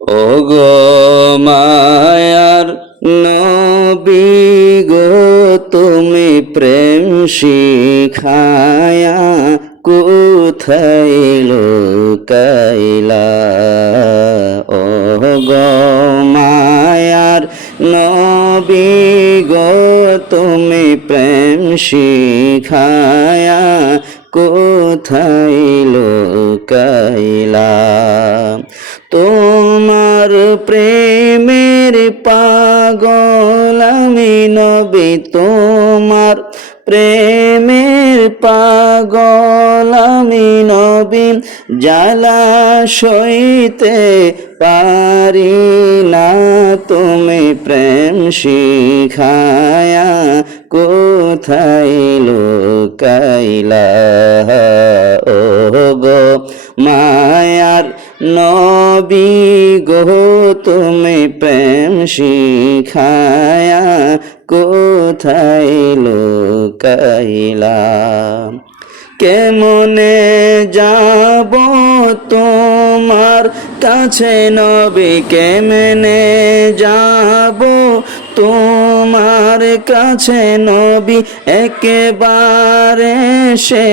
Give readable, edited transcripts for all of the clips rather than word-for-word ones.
ওগো মায়ার নবী গো, তুমি প্রেম শিখায়া কোথায় লুকাইলা। ওগো মায়ার নবী গো, তুমি প্রেম শিখায়া কোথায় লুকাইলা। তোমার প্রেমের পাগল আমি নবী, তোমার প্রেমের পাগল আমি নবী, জ্বালা সইতে পারি না। তুমি প্রেম শিখায়া কোথায় লুকাইলা। ও গো মায়ার নবী গো, তুমি প্রেম শিখায়া কোথায় লুকাইলা। কেমনে যাব তোমার কাছে নবী, কেমনে যাব তোমার কাছে নবী, একেবারে সে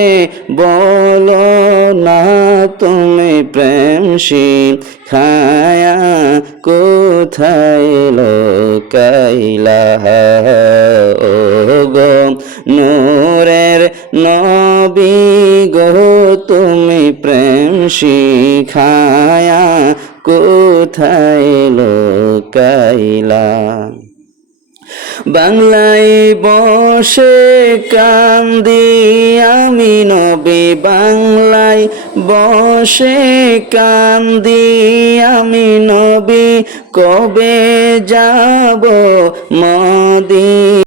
বলো না। তুমি প্রেম শিখায়া কোথায় লুকাইলা। ও গো নূরের নবী গো, তুমি প্রেম শিখায়া কোথায় লুকাইলা। বাংলায় বসে কান্দি আমি নবী, বাংলায় বসে কান্দি আমি নবী, কবে যাব মদিনা।